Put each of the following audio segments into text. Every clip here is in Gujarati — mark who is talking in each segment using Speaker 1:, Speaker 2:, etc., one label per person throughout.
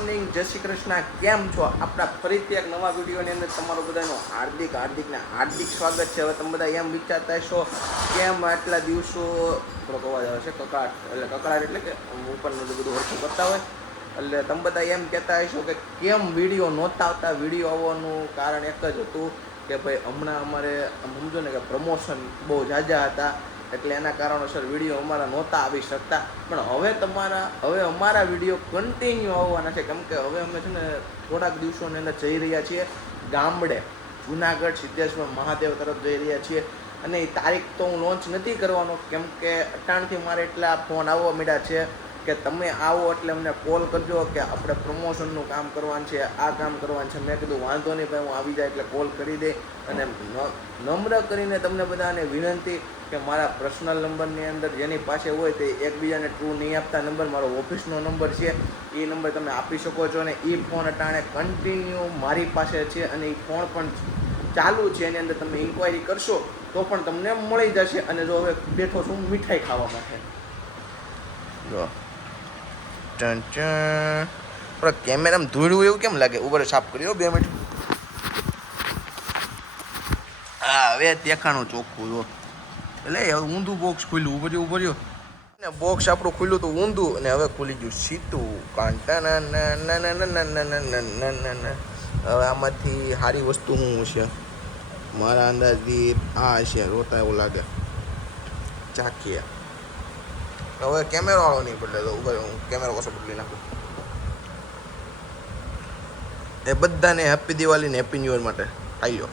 Speaker 1: મોર્નિંગ જય શ્રી કૃષ્ણ. કેમ છો? આપણા ફરીથી એક નવા વિડીયોની અંદર તમારું બધાનું હાર્દિક હાર્દિક ને હાર્દિક સ્વાગત છે. હવે તમે બધા એમ વિચારતા હશો, કેમ આટલા દિવસો? થોડોક અવાજ આવે છે કકાટ એટલે કકડાટ એટલે કે ઉપરનું બધું હરખું કરતા હોય. એટલે તમે બધા એમ કહેતા હશો કે કેમ વીડિયો નહોતા આવતા? વીડિયો આવવાનું કારણ એક જ હતું કે ભાઈ, હમણાં અમારે સમજો ને કે પ્રમોશન બહુ ઝાઝા હતા. એટલે એના કારણોસર વીડિયો અમારા નહોતા આવી શકતા. પણ હવે તમારા, હવે અમારા વીડિયો કન્ટિન્યુ આવવાના છે. કેમ કે હવે અમે છે ને થોડાક દિવસોની અંદર જઈ રહ્યા છીએ ગામડે. જુનાગઢ, સિદ્ધેશ્વર, મહાદેવ તરફ જઈ રહ્યા છીએ. અને એ તારીખ તો હું લોન્ચ નથી કરવાનો. કેમ કે અટાણથી મારે એટલા ફોન આવવા માંડ્યા છે. કે તમે આવો એટલે અમને કોલ કરજો કે આપણે પ્રમોશનનું કામ કરવાનું છે, આ કામ કરવાનું છે. મેં કીધું, વાંધો નહીં ભાઈ, હું આવી જાય એટલે કોલ કરી દે. અને નમ્ર કરીને તમને બધાને વિનંતી કે મારા પર્સનલ નંબરની અંદર જેની પાસે હોય તે એકબીજાને ટ્રુ નહીં આપતા નંબર મારો ઓફિસનો નંબર છે. એ નંબર તમે આપી શકો છો અને એ ફોન અટાણે કન્ટિન્યુ મારી પાસે છે અને એ ફોન પણ ચાલુ છે, એની અંદર તમે ઇન્ક્વાયરી કરશો તો પણ તમને મળી જશે અને જો હવે બેઠો છું મીઠાઈ ખાવા માટે. જો. ટન ટન પણ કેમેરામાં ધૂળવું એવું કેમ લાગે ઉપર સાફ કર્યો બે મિનિટ હા હવે દેખાણું ચોખ્ખું જો એટલે ઊંધું બોક્સ ખુલ્યું ઊભો રહ્યું ને બોક્સ આપણું ખુલ્યું હતું ઊંધું અને હવે ખુલી ગયું સીતું કાંટા ના ના ના ના ના ના ના ના ના ના હવે આમાંથી સારી વસ્તુ શું હશે મારા અંદાજથી આ હશે રોતા એવું લાગે ચાકીયા હવે કેમેરો વાળો નહીં બદલે તો ઊભા હું કેમેરો કશો બદલી નાખું. એ બધાને હેપી દિવાળી ને હેપી ન્યૂ યર માટે. આવ્યો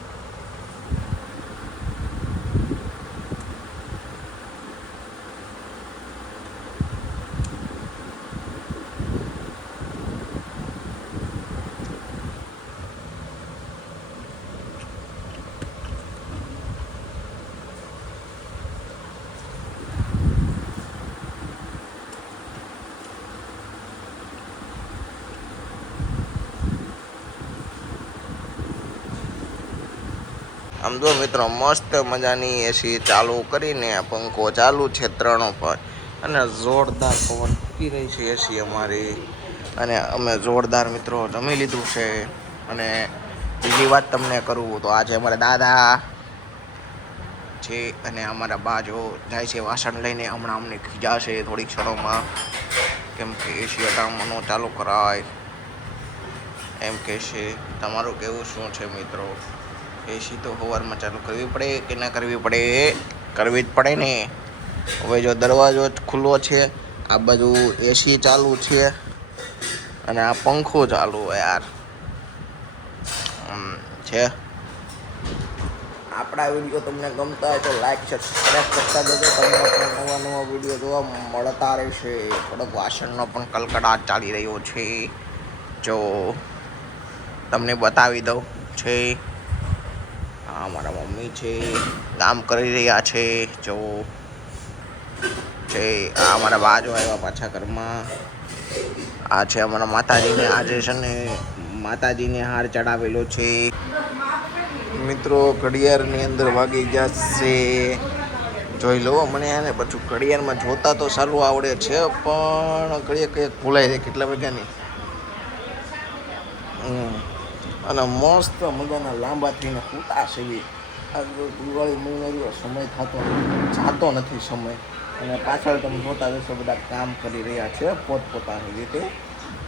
Speaker 1: આમ જો મિત્રો, મસ્ત મજાની એસી ચાલુ કરીને પંખો ચાલુ છે ત્રણો પર. અને જોરદાર પવન ફૂકી રહી છે એસી અમારી. અને અમે જોરદાર મિત્રો જમી લીધું છે. અને બીજી વાત તમને કરું તો આજે અમારા દાદા છે અને અમારા બા જો જાય છે વાસણ લઈને. હમણાં અમને ખીજાશે થોડીક ક્ષણોમાં. કેમ કે એસી હટાવવાનું ચાલુ કરાય. એમ કહેશે તમારું કેવું શું છે મિત્રો? એસી તો સવારમાં ચાલુ કરવી પડે કે ના કરવી પડે કરવી જ પડે ને. હવે જો દરવાજો ખુલ્લો છે, આ બાજુ એસી ચાલુ છે, અને આ પંખો ચાલુ યાર. છે. આપણા વીડિયો તમને ગમતા હોય તો લાઈક સબસ્ક્રાઈબ કરતા જજો. તમને નવા નવા વીડિયો જોવા મળતા રહેશે. થોડોક વાસણનો પણ કલકડાટ ચાલી રહ્યો છે. જો, તમને બતાવી દઉં. છે. આ મારા મમ્મી છે, કામ કરી રહ્યા છે, જો. છે, આ અમારા બાજુ આવ્યા પાછા ઘરમાં. આ છે અમારા માતાજીને, આજે છે ને માતાજીને હાર ચડાવેલો છે. મિત્રો, ઘડિયાળની અંદર વાગી જશે જોઈ લો મને આને પાછું ઘડિયાળમાં જોતા તો સારું આવડે છે, પણ ઘડીએ કંઈક ભૂલાય છે કેટલા વાગ્યાની હમ. અને મસ્ત મજાના લાંબા થઈને કૂટા સેવી દિવાળી મહિનો સમય થતો જાતો નથી સમય. અને પાછળ તમે જોતા જશો બધા કામ કરી રહ્યા છે, પોતપોતાની રીતે.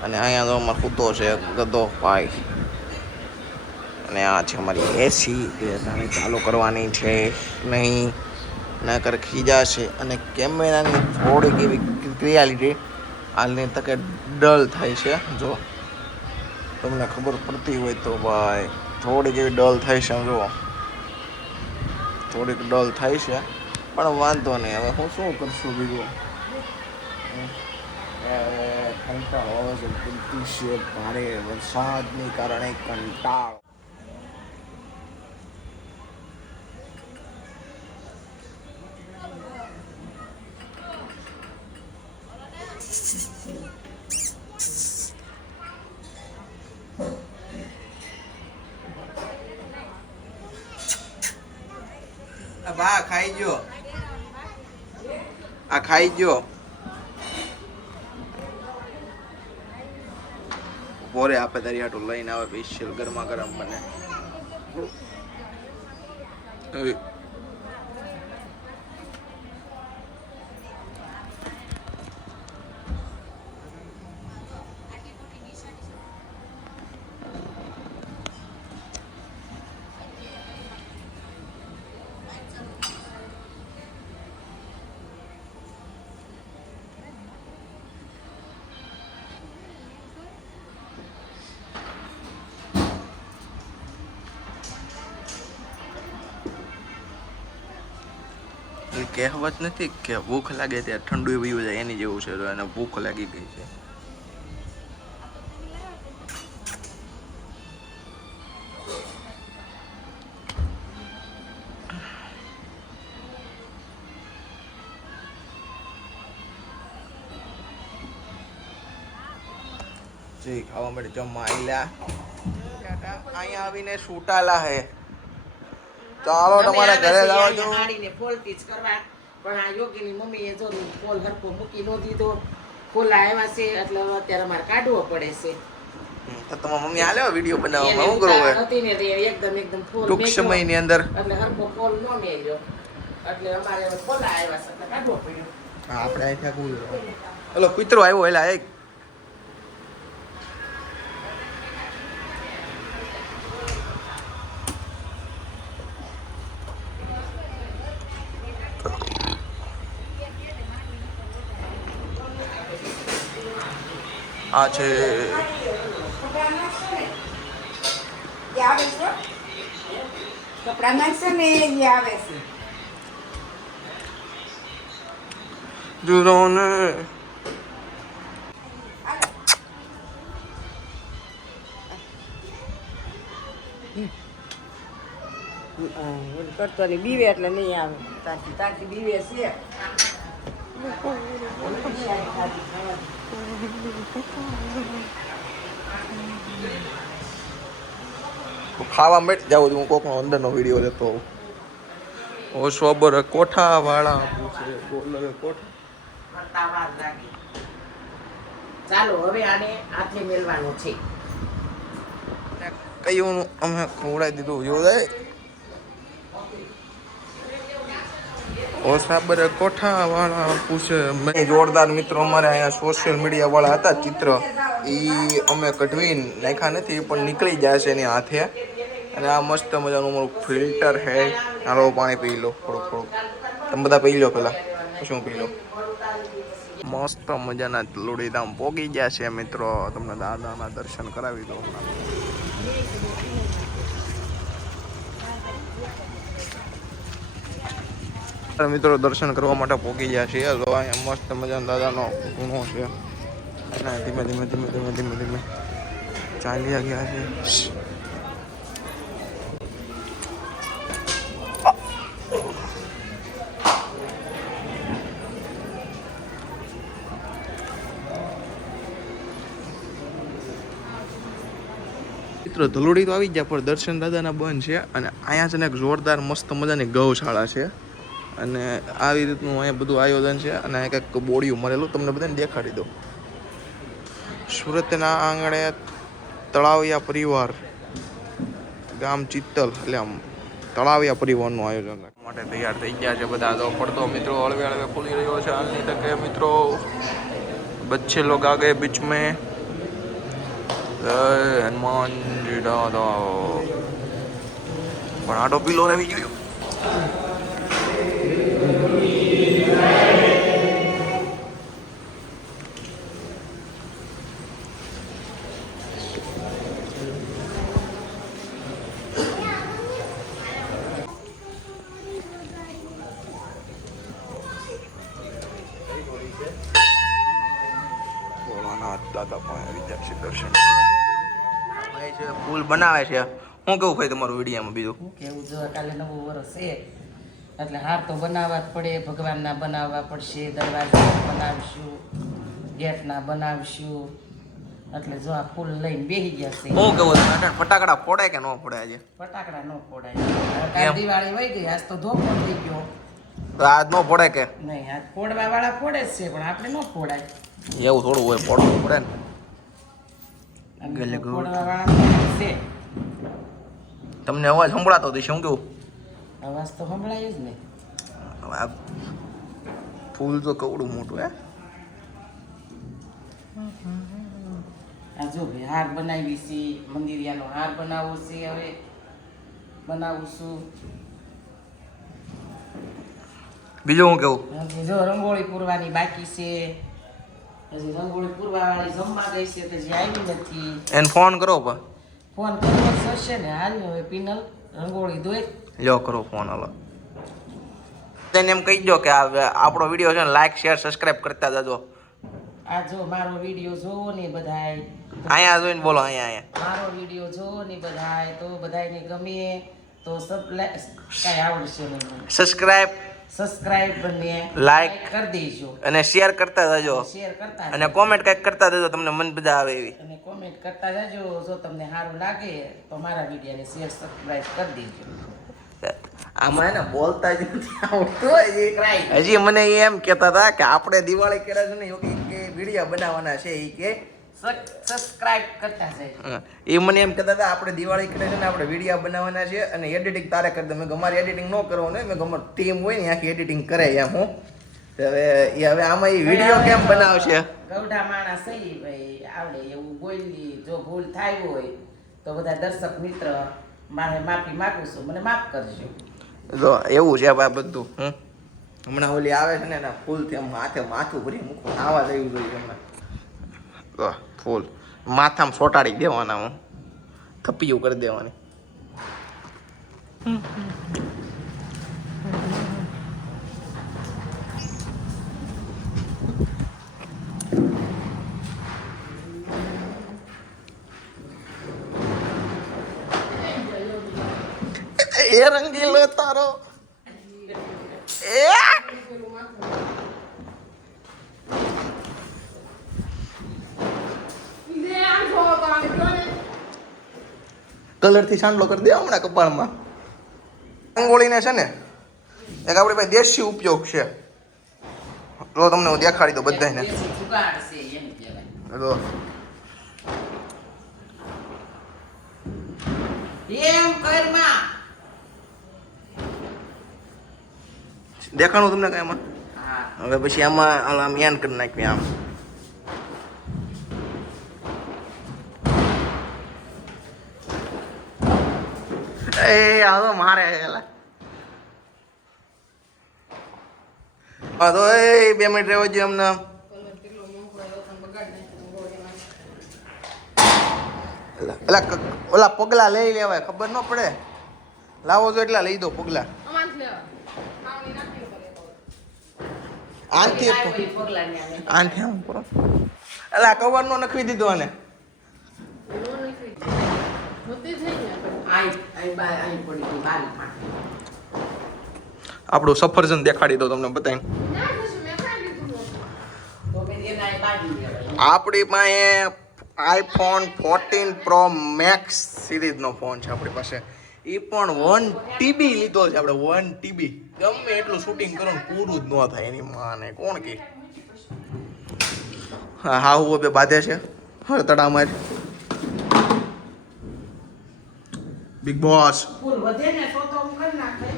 Speaker 1: અને અહીંયા તો અમારો કૂતો છે, ગધો ભાઈ. અને આ છે અમારી એસી એ ચાલુ કરવાની છે, નહીં, નકર ખીજાશે. અને કેમેરાની થોડીક એવી ક્રિયાલિટી હાલની તકે ડલ થાય છે, જો. તમને ખબર પડતી હોય તો ભાઈ, થોડીક એવી ડલ થાય છે જુઓ. થોડીક ડલ થાય છે, પણ વાંધો નહીં. હવે હું શું કરશું બીજું? કંટાળો આવે છે ભારે વરસાદની કારણે કંટાળ આ બા ખાઈ ગયો આ ખાઈ ગયો. બપોરે આપે દરિયાટું લઈને આવે સ્પેશિયલ ગરમા ગરમ બને. કહેવત નથી કે ભૂખ લાગે ત્યારે ઠંડુ પીવું જાય, એની જેવું છે. તો એને ભૂખ લાગી ગઈ છે. જી ખાવા માટે જમવા આયલા. અહીંયા આવીને સૂટાલા હે. ચાલો તમારે ઘરે લાવવા છો
Speaker 2: હાડીને ફોલતી જ કરવા. પણ આ યોગીની મમ્મીએ જો ફોલ હરખો મૂકી નો દીધો ફોલા આવ્યા છે એટલે અત્યારે અમારે કાઢવો પડે છે.
Speaker 1: તો તમારા મમ્મી આલે વીડિયો બનાવવામાં? કરવું
Speaker 2: ઉતાવળ હતી ને તે એકદમ એકદમ ફોલ
Speaker 1: ટૂંક. સમયની અંદર.
Speaker 2: એટલે હરખો ફોલ નો મેલ્યો એટલે અમારે ફોલા આવ્યા છે એટલે કાઢવો પડ્યો.
Speaker 1: આપણે અહીંથી આખું હલો કૂતરો આવ્યો એલા એક. આ છે.
Speaker 2: કરતો બીવે એટલે નહીં આવે. તાકી તાકી બીવે છે.
Speaker 1: ખાવા મેટ જાવ હું કોકનો અંદરનો વીડિયો લેતો હોઉં. ઓ સોબર કોઠા વાળા પૂછે. બોલર કોઠા.
Speaker 2: કરતા વાર લાગે ચાલો હવે આને હાથે મેલવાનું છે.
Speaker 1: કયું અમે ખવડાવી દીધું. જોદાય ઓ સાબર કોઠા વાળા પૂછે, મેં જોરદાર મિત્રો અમારે અહીંયા સોશિયલ મીડિયા વાળા હતા ચિત્ર. એ અમે કઢવી નાખ્યા નથી પણ નીકળી જાય છે એની હાથે. અને આ મસ્ત મજાનું અમારું ફિલ્ટર હે હાલો, પાણી પી લો, થોડુંક થોડુંક. તમે બધા પી લો પેલા પછી હું પી લો? મસ્ત મજાના લોડીધામ પોગી ગયા છે મિત્રો. તમને દાદાના દર્શન કરાવી દો હમણાં. મિત્રો દર્શન કરવા માટે પહોંચી ગયા છીએ તો અહીંયા મસ્ત મજાનો દાદાનો ગુણો છે. અને ધીમે ધીમે ધીમે ધીમે ધીમે ધીમે ચાલ્યા ગયા છે. મિત્રો, ધલુડી તો આવી ગયા પણ દર્શન દાદાના બંધ છે. અને અહીંયા છે ને એક જોરદાર મસ્ત મજાની ગૌશાળા છે. અને આવી રીતનું અહીંયા બધું આયોજન છે અને અહીંયા કંઈક બોડિયું મરેલું તમને બધાને દેખાડી દો સુરતના આંગણે તળાવિયા પરિવાર, ગામ ચિત્તલ, એટલે આમ તળાવિયા પરિવારનું આયોજન માટે તૈયાર થઈ ગયા છે બધા. તો પડતો મિત્રો હળવે હળવે ખુલી રહ્યો છે. હાલની તકે મિત્રો, બચ્ચે લોગ આગે બીચ મેં હનુમાનજી પણ આટો પીલો રહેવી ગયો. બનાવે છે. હું કેવું ભાઈ તમારું વિડીયામાં બીજું?
Speaker 2: કેવું જો કાલે નવું વર્ષ છે એટલે હાર તો બનાવવા જ પડે ભગવાનના બનાવવા પડશે દરવાજા બનાવશું ગેટના બનાવશું એટલે જો આ ફૂલ લઈને બેહી ગયા છે.
Speaker 1: હું કેવું તમે ફટાકડા ફોડે કે ન ફોડાય આજે
Speaker 2: ફટાકડા ન ફોડાય. કાલ દિવાળી વહી ગઈ આજ તો ધોકો થઈ ગયો.
Speaker 1: તો આજ ન ફોડે કે?
Speaker 2: નહીં આજ ફોડવા વાળા ફોડે જ છે પણ આપણે ન ફોડાય.
Speaker 1: એવું થોડું હોય ફોડવું પડે ને
Speaker 2: અને
Speaker 1: ગલે ગોળ.
Speaker 2: ફોડવાવાળા છે
Speaker 1: તમને અવાજ સંભળાતો હતો શું કેવું
Speaker 2: અવાજ તો સંભળાય જ ને.
Speaker 1: ફૂલ તો કવડું મોટું હે?
Speaker 2: આ જો હાર બનાવી છે મંદિરિયાનો હાર બનાવવો છે હવે બનાવું છું.
Speaker 1: બીજું હું કેવું
Speaker 2: જો રંગોળી પૂરવાની બાકી છે. હજી રંગોળી પૂરવાવાળી જમવા ગઈ છે તો હજી આવી નથી.
Speaker 1: એને ફોન કરો પણ.
Speaker 2: ફોન કરવો થશે ને હાલ હવે પિનલ રંગોળી દોઈ
Speaker 1: લ્યો કરો ફોન હાલો. તેને એમ કહી દો કે આપણો વીડિયો છે ને લાઈક શેર સબસ્ક્રાઇબ કરતા જજો.
Speaker 2: આ જો મારો વીડિયો જોવો ને બધાય.
Speaker 1: અહીંયા જોઈને બોલો અહીંયા અહીંયા.
Speaker 2: મારો વીડિયો જોવો ને બધાય તો બધાયને ગમે તો સબ કાંઈ આવડશે નહીં.
Speaker 1: સબસ્ક્રાઇબ
Speaker 2: સબસ્ક્રાઇબ બને
Speaker 1: લાઈક
Speaker 2: કરી દેજો.
Speaker 1: અને શેર કરતા જજો.
Speaker 2: શેર કરતા
Speaker 1: અને કોમેન્ટ કંઈક કરતા જજો તમને મન બધા આવે એવી.
Speaker 2: અને કોમેન્ટ કરતા જજો. જો તમને સારું લાગે તો મારા વિડીયોને શેર સબસ્ક્રાઇબ કરી દેજો.
Speaker 1: આમાં એને બોલતા જ નથી આવડતું હજી મને એમ કહેતા હતા કે આપણે દિવાળી કર્યા છે ને યોગી કે વીડિયો બનાવવાના છે એ કે
Speaker 2: સબસ્ક્રાઇબ કરતા જાય
Speaker 1: હા, એ મને એમ કહેતા હતા આપણે દિવાળી કરે છે ને આપણે વીડિયો બનાવવાના છે અને એડિટિંગ તારે કરી દે. મેં અમારે એડિટિંગ ન કરવાનું ને મેં ગમે ટીમ હોય ને આખી એડિટિંગ કરે એમ હું. તો હવે એ હવે આમાં એ વીડિયો કેમ બનાવશે?
Speaker 2: ગૌડા માણસ સહી ભાઈ આવડે એવું બોલી જો ભૂલ થાય હોય તો બધા દર્શક મિત્ર મારે માફી માગું છું મને માફ કરજો.
Speaker 1: જો એવું છે આ બધું હમ? હમણાં ઓલી આવે છે ને એના ફૂલથી આમ માથે માથું ભરી મૂકવું આવા જવું જોઈએ હમણાં જો ફૂલ. માથામાં સોટાડી દેવાના હું. થપિયું કરી દેવાની. એ રંગીલો તારો એ કલરથી સાંડલો કરી દે હમણાં કપાળમાં. રંગોળીને છે ને એક આપણી પાસે દેશી ઉપયોગ છે. જો તમને હું દેખાડી દઉં બધાને
Speaker 2: કરમાં.
Speaker 1: દેખાણું તમને કઈ એમાં હવે પછી આમાં આમ એન કરી નાખ્યું આમ એ આ તો મારે એલા. હા તો એ બે મિનિટ રહેવા જોઈએ અમને. એલા- એલા ઓલા પગલા લઈ લેવાય ખબર ન પડે. લાવો જો એટલા લઈ દો પગલા. આનથી. આનથી આમ કવર નો નખવી દીધો આને. આપણું સફરજન દેખાડી દો તમને
Speaker 2: દેવાય.
Speaker 1: આપણી પાસે આઈફોન ફોર્ટીન પ્રો મેક્સ સિરીઝનો ફોન છે આપણી પાસે. એ પણ વન ટીબી લીધો છે આપણે વન ટીબી. ગમે એટલું શૂટિંગ કરો ને પૂરું જ ન થાય એની માને કોણ કે? હા હા હું બે બાધે છે. તડા મારી બિગ બોસ
Speaker 2: ફૂલ કામ કરો તો તો હું કરી નાખે.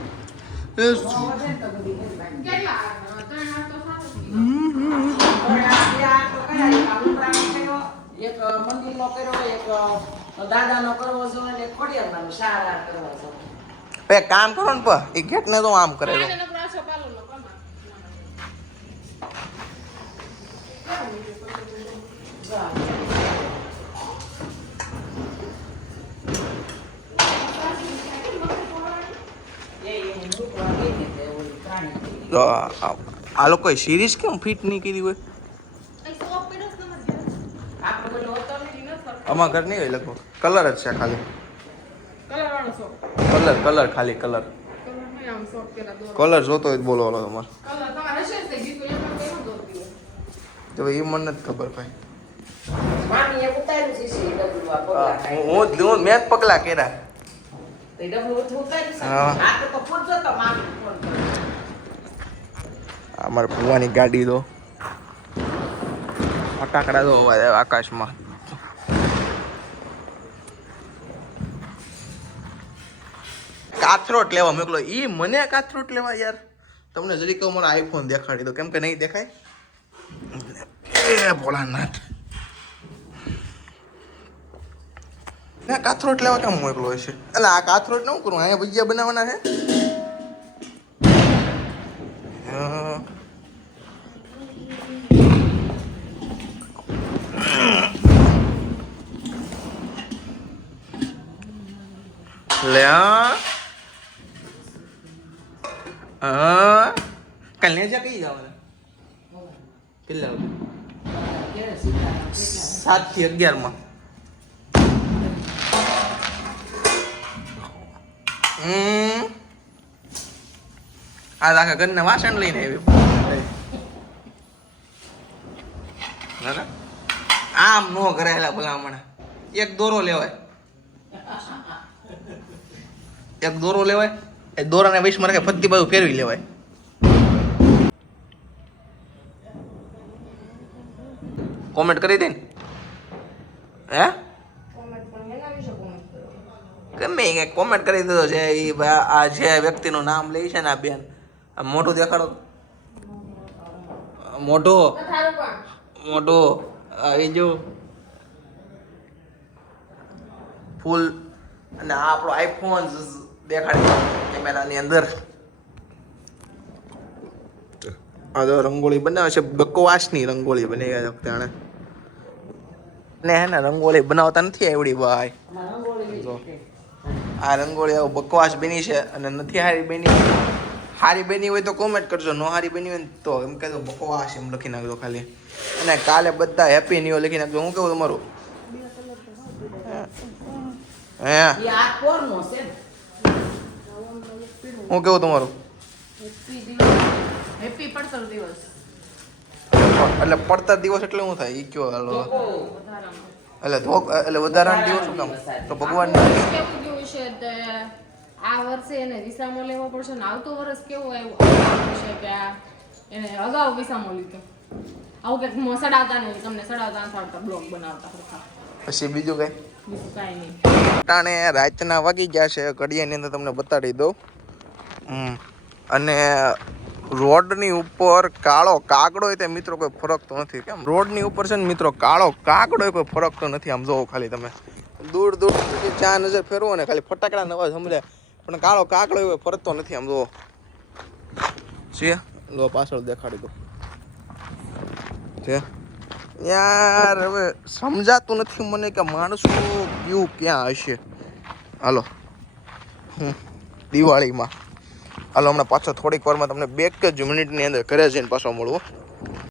Speaker 2: ન કરી. પણ એ આ તો આમ એક આ
Speaker 1: આ લોકોએ સિરીઝ કેમ ફિટ નહીં કરી હોય? આમાં ઘર નહીં હોય લગભગ? કલર જ છે ખાલી. કલર કલર ખાલી કલર. કલર જોતો હોય તો બોલો તમારે. તો એ મને નથી ખબર ભાઈ. હા,
Speaker 2: ખાઈને.
Speaker 1: હું મેં જ પગલા કર્યા. હા. અમારે કૂવાની ગાડી દો ફટાકડા દો હોવા દેવા આકાશમાં. કાથરોટ લેવા મોકલો. ઈ મને કાથરોટ લેવા યાર. તમને જરી કહું, મને આઈફોન દેખાડી દો. કેમ કે નહીં દેખાય? એ ભોળાનાથ. ના, કાથરોટ લેવા કેમ મોકલો છે એટલે આ કાથરોટ ન કરું, અહીંયા ભજીયા બનાવવાના છે? હા. લે આ. હા કાલ કઈ જવાના કેટલા સાતથી અગિયાર હમ આ આખા ઘરના વાસણ લઈને આવી. આમ નો કરેલા ભલામણ એક દોરો લેવાય. એક દોરો લેવાય. એ દોરાને વૈશ્વ રાખે ફરતી બાજુ ફેરવી લેવાય. કોમેન્ટ કરી દે ને. હે? ગમે કોમેન્ટ કરી દીધો છે એ આ જે વ્યક્તિનું નામ લે છે ને આ બેન. આ મોઢું દેખાડો. મોઢું. મોઢું. આ એ જો. ફૂલ. અને આ આપણો આઈફોન દેખાડી કેમેરાની અંદર. આ તો રંગોળી બનાવે છે. બકવાસની રંગોળી બની ગયા આણે ને હે ને રંગોળી બનાવતા નથી આવડી ભાઈ. આ રંગોળી આવું બકવાસ બની છે અને નથી હારી બની. હારી બની હોય તો કોમેન્ટ કરજો નો હારી બની હોય તો એમ કહેજો બકવાસ એમ લખી નાખજો ખાલી. અને કાલે બધા હેપી ન્યુ લખી નાખજો. હું કેવું તમારું? હે? હું કેવું તમારું?
Speaker 2: હેપી પડતર દિવસ.
Speaker 1: એટલે પડતા દિવસ એટલે શું થાય? એ કયો હાલો? એટલે ધોક એટલે વધારાના દિવસ શું કામ? તો ભગવાન
Speaker 3: આ વર્ષે એને વિસામો લેવો પડશે ને આવતો વર્ષ કેવો આવ્યું? છે કે આ એને અગાઉ વિસામો લીધો. આવું કંઈક સડાવતા નહીં તમને સડાવતા સડાવતા બ્લોગ બનાવતા હતા
Speaker 1: પછી બીજું કઈ?
Speaker 3: બીજું કાંઈ નહીં.
Speaker 1: ટાણે રાતના વાગી ગયા છે ઘડિયાની અંદર તમને બતાડી દઉં. અને રોડની ઉપર કાળો કાગડો હોય તે મિત્રો કોઈ ફરક તો નથી. કેમ? રોડની ઉપર છે ને મિત્રો કાળો કાગડો કોઈ ફરક તો નથી. આમ જોવો ખાલી તમે. દૂર દૂર સુધી ચા નજર ફેરવો ને ખાલી ફટાકડા નવા સંભળાય પણ કાળો કાકડો એવો ફરતો નથી આમ જુઓ છે? લો પાછળ દેખાડી દો. છે? યાર, હવે સમજાતું નથી મને કે માણસો ક્યુ ક્યાં હશે. હાલો. દિવાળીમાં. હાલો, હમણાં પાછો થોડીક વારમાં તમને બે જ મિનિટની અંદર ઘરે જઈને પાછો મળવું